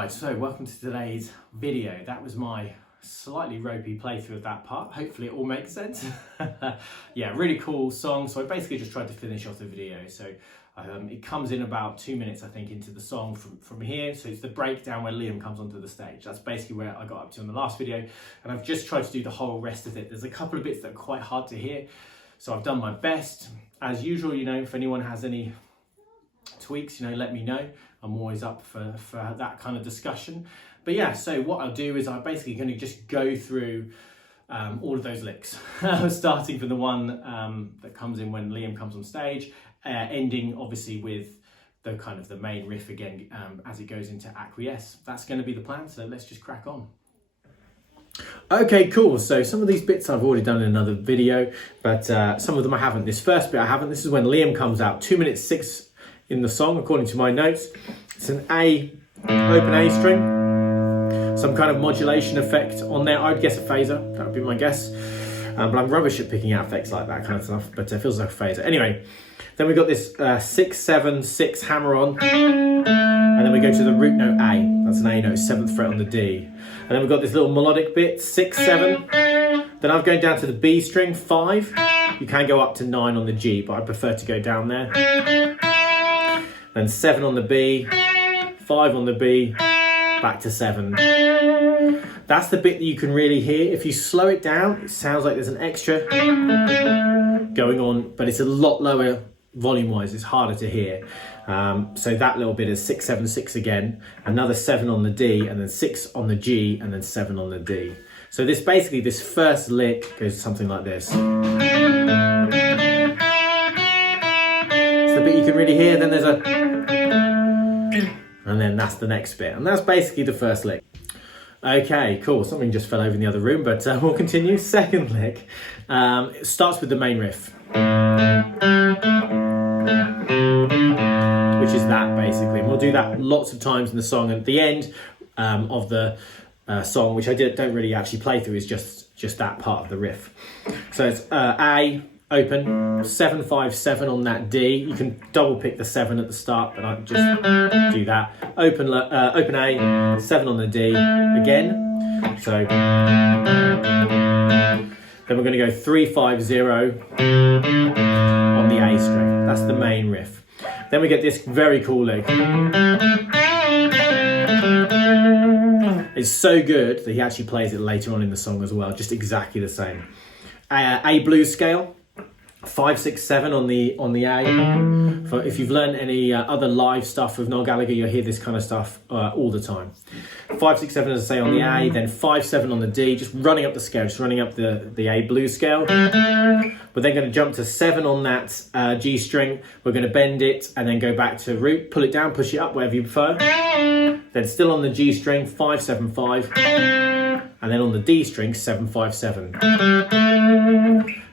Right, so welcome to today's video. That was my slightly ropey playthrough of that part. Hopefully it all makes sense. Yeah, really cool song. So I basically just tried to finish off the video. So it comes in about 2 minutes, I think, into the song from here. So it's the breakdown where Liam comes onto the stage. That's basically where I got up to in the last video. And I've just tried to do the whole rest of it. There's a couple of bits that are quite hard to hear. So I've done my best. As usual, you know, if anyone has any tweaks, you know, let me know. I'm always up for that kind of discussion. But yeah, so what I'll do is I'm basically going to just go through all of those licks, starting from the one that comes in when Liam comes on stage, ending obviously with the kind of the main riff again as it goes into Acquiesce. That's going to be the plan, so let's just crack on. Okay, cool. So some of these bits I've already done in another video, but some of them I haven't. This first bit I haven't. This is when Liam comes out, 2 minutes 6 in the song, according to my notes. It's an A, open A string, some kind of modulation effect on there. I'd guess a phaser, that would be my guess. But I'm rubbish at picking out effects like that kind of stuff, but it feels like a phaser. Anyway, then we've got this 6, 7, 6 hammer on, and then we go to the root note A. That's an A note, 7th fret on the D. And then we've got this little melodic bit, 6, 7. Then I'm going down to the B string, 5. You can go up to 9 on the G, but I prefer to go down there. Then 7 on the B, 5 on the B, back to 7. That's the bit that you can really hear. If you slow it down, it sounds like there's an extra going on, but it's a lot lower volume-wise. It's harder to hear. So that little bit is 6, 7, 6 again, another 7 on the D, and then 6 on the G, and then 7 on the D. So this basically, this first lick goes something like this. It's the bit you can really hear. Then there's a, and then that's the next bit, and that's basically the first lick. Okay, cool. Something just fell over in the other room, but we'll continue. Second lick, it starts with the main riff, which is that basically, and we'll do that lots of times in the song. And at the end of the song, which I don't really actually play through, is just that part of the riff. So it's A, open, 7, 5, 7 on that D. You can double pick the 7 at the start, but I just do that. Open A, 7 on the D again. So then we're going to go 3, 5, 0 on the A string. That's the main riff. Then we get this very cool lick. It's so good that he actually plays it later on in the song as well, just exactly the same. A blues scale. 5, 6, 7 on the A. For if you've learned any other live stuff with Noel Gallagher, you'll hear this kind of stuff all the time. 5, 6, 7, as I say, on the A, then 5, 7 on the D, just running up the scale, just running up the A blues scale. We're then going to jump to 7 on that G string. We're going to bend it and then go back to root, pull it down, push it up, whatever you prefer. Then still on the G string, 5, 7, 5. And then on the D string, 7, 5, 7.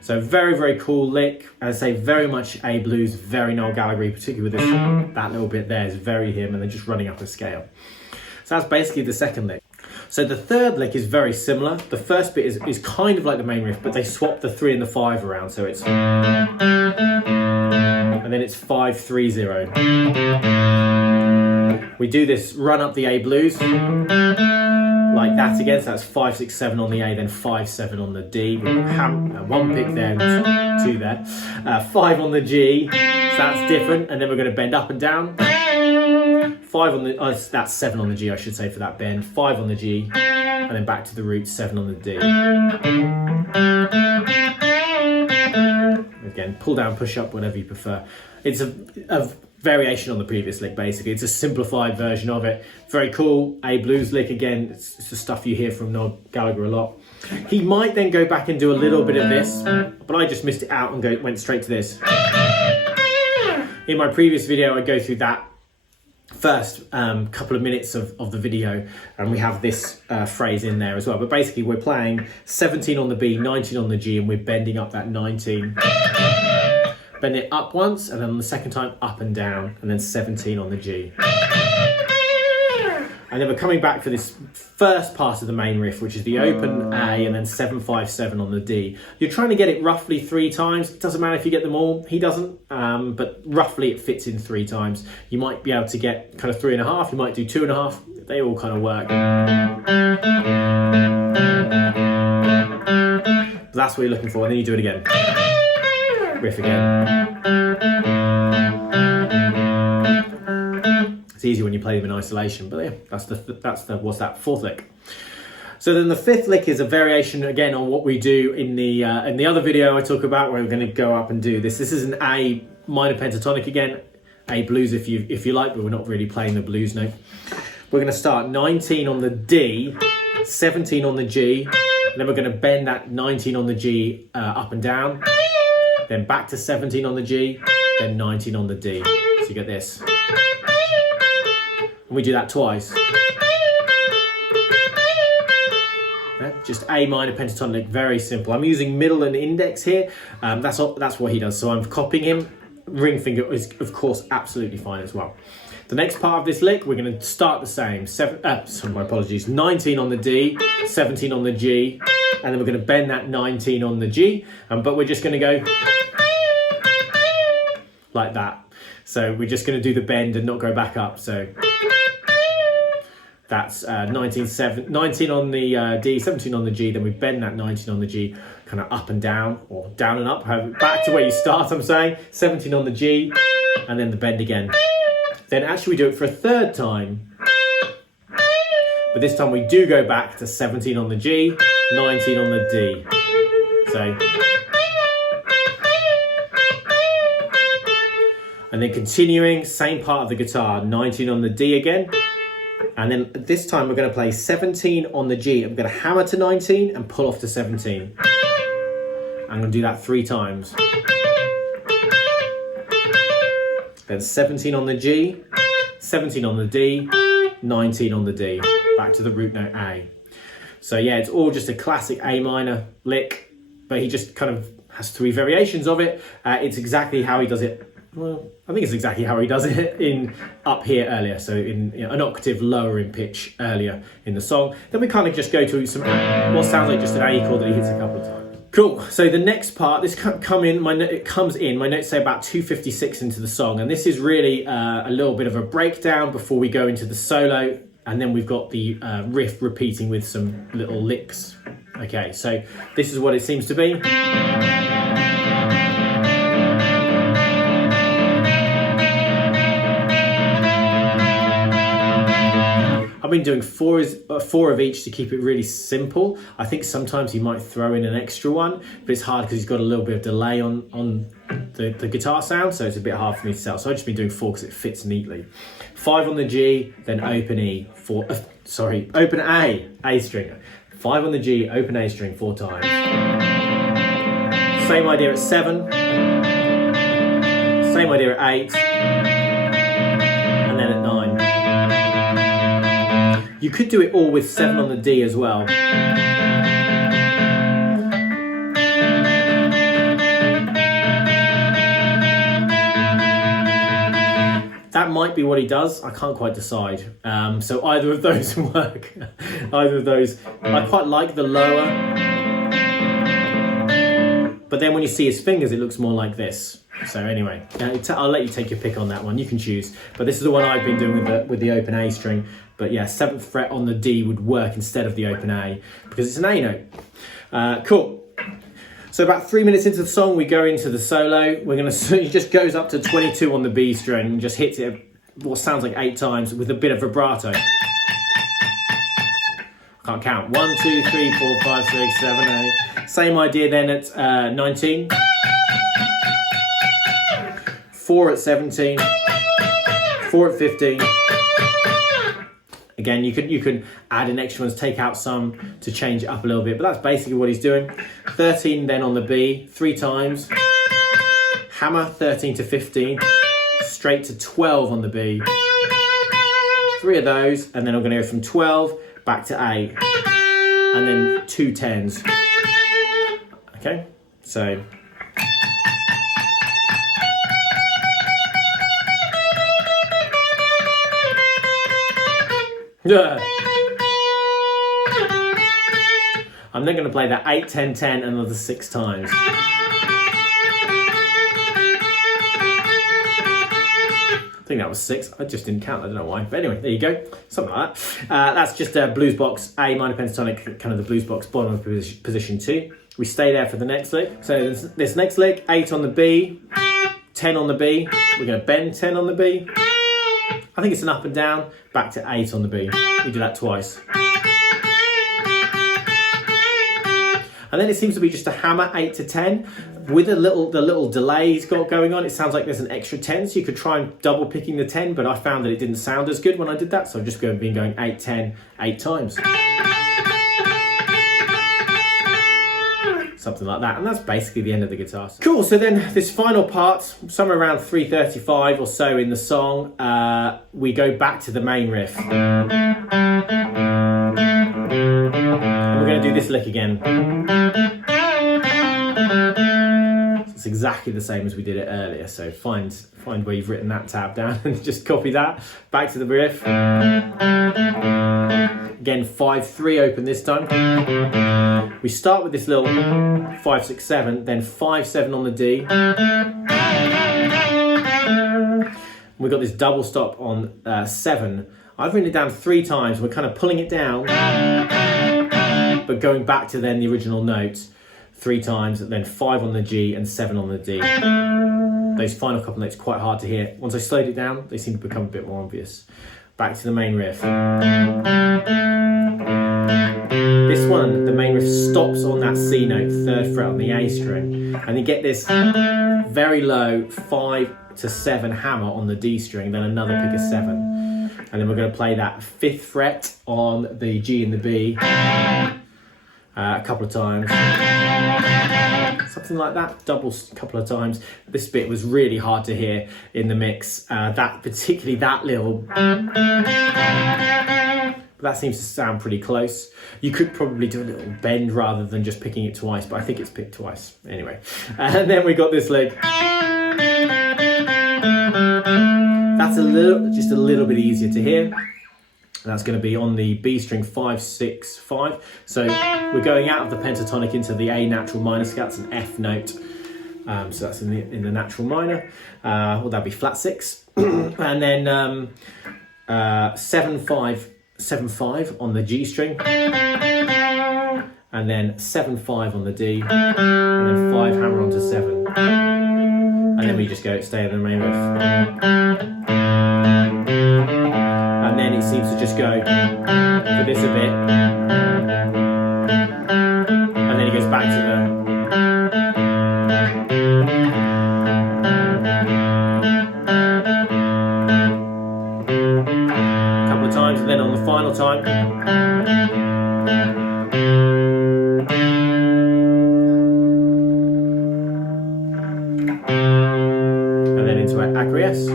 So very, very cool lick. As I say, very much A blues, very Noel Gallagher, particularly with this, that little bit there is very him, and then just running up a scale. So that's basically the second lick. So the third lick is very similar. The first bit is kind of like the main riff, but they swap the 3 and the 5 around. So it's, and then it's 5, 3, 0. We do this run up the A blues like that again. So that's 5, 6, 7 on the A, then 5, 7 on the D. One pick there, 2 there. 5 on the G, so that's different. And then we're going to bend up and down. 5 on the, that's 7 on the G, I should say, for that bend. 5 on the G, and then back to the root, 7 on the D. Again, pull down, push up, whatever you prefer. It's a variation on the previous lick, basically. It's a simplified version of it. Very cool. A blues lick again. It's the stuff you hear from Noel Gallagher a lot. He might then go back and do a little bit of this, but I just missed it out and went straight to this. In my previous video, I go through that first couple of minutes of the video, and we have this phrase in there as well. But basically, we're playing 17 on the B, 19 on the G, and we're bending up that 19. Bend it up once, and then on the second time up and down, and then 17 on the G. And then we're coming back for this first part of the main riff, which is the open A and then 7-5-7 on the D. You're trying to get it roughly 3 times. It doesn't matter if you get them all, he doesn't, but roughly it fits in 3 times. You might be able to get kind of 3.5, you might do 2.5, they all kind of work. That's what you're looking for, and then you do it again. Riff again. It's easy when you play them in isolation, but yeah, that's the what's that, 4th lick. So then the 5th lick is a variation again on what we do in the other video I talk about, where we're going to go up and do this. This is an A minor pentatonic again, A blues if you like, but we're not really playing the blues note. We're going to start 19 on the D, 17 on the G, and then we're going to bend that 19 on the G up and down, then back to 17 on the G, then 19 on the D. So you get this. And we do that twice. Yeah, just A minor pentatonic, very simple. I'm using middle and index here. That's what he does. So I'm copying him. Ring finger is, of course, absolutely fine as well. The next part of this lick, we're going to start the same. My apologies. 19 on the D, 17 on the G, and then we're going to bend that 19 on the G. But we're just going to go like that. So we're just going to do the bend and not go back up. So that's 19 on the D, 17 on the G, then we bend that 19 on the G, kind of up and down, or down and up, back to where you start, I'm saying. 17 on the G, and then the bend again. Then actually we do it for a 3rd time. But this time we do go back to 17 on the G, 19 on the D. So. And then continuing, same part of the guitar, 19 on the D again. And then this time we're going to play 17 on the G. I'm going to hammer to 19 and pull off to 17. I'm going to do that 3 times. Then 17 on the G, 17 on the D, 19 on the D. Back to the root note A. So yeah, it's all just a classic A minor lick, but he just kind of has 3 variations of it. It's exactly how he does it. Well, I think it's exactly how he does it in up here earlier, so in an octave lower in pitch earlier in the song. Then we kind of just go to some what sounds like just an A chord that he hits a couple of times. Cool. So the next part, this comes in. My notes say about 2:56 into the song, and this is really a little bit of a breakdown before we go into the solo, and then we've got the riff repeating with some little licks. Okay, so this is what it seems to be. I've been doing four of each to keep it really simple. I think sometimes he might throw in an extra one, but it's hard because he's got a little bit of delay on the guitar sound, so it's a bit hard for me to tell. So I've just been doing 4 because it fits neatly. 5 on the G, then open E, open A string. 5 on the G, open A string 4 times. Same idea at 7, same idea at 8, and then at 9. You could do it all with 7 on the D as well. That might be what he does. I can't quite decide. So either of those work. Either of those. I quite like the lower. But then when you see his fingers, it looks more like this. So anyway, I'll let you take your pick on that one. You can choose. But this is the one I've been doing with the open A string. But yeah, 7th fret on the D would work instead of the open A because it's an A note. Cool. So about 3 minutes into the song, we go into the solo. He just goes up to 22 on the B string and just hits it what sounds like 8 times with a bit of vibrato. I can't count. 1, 2, 3, 4, 5, 6, 7, 8. Same idea then at 19. 4 at 17. 4 at 15. Again, you can add in extra ones, take out some to change it up a little bit, but that's basically what he's doing. 13 then on the B, 3 times. Hammer, 13 to 15. Straight to 12 on the B. 3 of those, and then I'm going to go from 12 back to 8. And then 2 10s. Okay, so... Yeah. I'm then going to play that 8, 10, 10 another 6 times. I think that was 6. I just didn't count. I don't know why. But anyway, there you go. Something like that. That's just a blues box A minor pentatonic, kind of the blues box bottom of position 2. We stay there for the next lick. So this next lick, 8 on the B, 10 on the B. We're going to bend 10 on the B. I think it's an up and down, back to 8 on the B. We do that twice. And then it seems to be just a hammer 8 to 10 with the little delay he's got going on. It sounds like there's an extra 10, so you could try and double picking the 10, but I found that it didn't sound as good when I did that, so I've just been going 8, 10, 8 times. Something like that, and that's basically the end of the guitar. Cool, so then this final part, somewhere around 3:35 or so in the song, we go back to the main riff. And we're going to do this lick again. It's exactly the same as we did it earlier, so find where you've written that tab down and just copy that. Back to the riff. Again, 5-3 open this time. We start with this little 5-6-7, then 5-7 on the D. We've got this double stop on 7. I've written it down 3 times. We're kind of pulling it down, but going back to then the original note 3 times, then 5 on the G and 7 on the D. Those final couple notes quite hard to hear. Once I slowed it down, they seem to become a bit more obvious. Back to the main riff. This one, the main riff stops on that C note, 3rd fret on the A string, and you get this very low 5 to 7 hammer on the D string, then another pick of 7, and then we're going to play that 5th fret on the G and the B a couple of times, something like that, double a couple of times. This bit was really hard to hear in the mix, particularly that little, but that seems to sound pretty close. You could probably do a little bend rather than just picking it twice, but I think it's picked twice anyway. And then we got this lick. That's just a little bit easier to hear. That's going to be on the B string 5-6-5. So we're going out of the pentatonic into the A natural minor scale. That's an F note. So that's in the natural minor. Well, that'd be flat 6. And then 7-5 on the G string. And then 7-5 on the D. And then 5 hammer onto 7. And then we just stay in the main riff. And then it seems to just go for this a bit. And then it goes back to the... couple of times, and then on the final time... acquiesce. I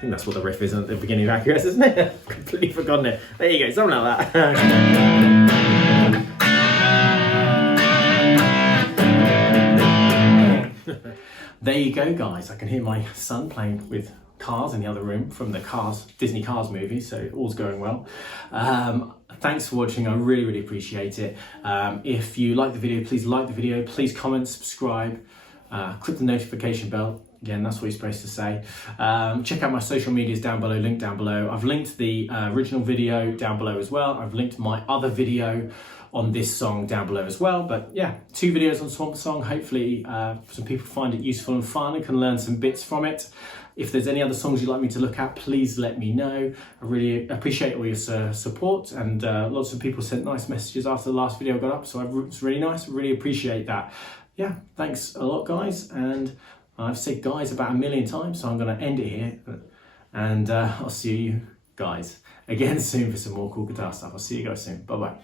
think that's what the riff is at the beginning of acquiesce, isn't it? I've completely forgotten it. There you go, something like that. There you go, guys. I can hear my son playing with cars in the other room from the Disney Cars movie, so all's going well. Thanks for watching. I really, really appreciate it. If you like the video, please like the video. Please comment, subscribe. Click the notification bell. Again, that's what you're supposed to say. Check out my social medias down below, link down below. I've linked the original video down below as well. I've linked my other video on this song down below as well. But yeah, 2 videos on Swamp Song. Hopefully some people find it useful and fun and can learn some bits from it. If there's any other songs you'd like me to look at, please let me know. I really appreciate all your support, and lots of people sent nice messages after the last video got up, so it's really nice. I really appreciate that. Yeah, thanks a lot, guys, and I've said guys about 1 million times, so I'm going to end it here, and I'll see you guys again soon for some more cool guitar stuff. I'll see you guys soon. Bye-bye.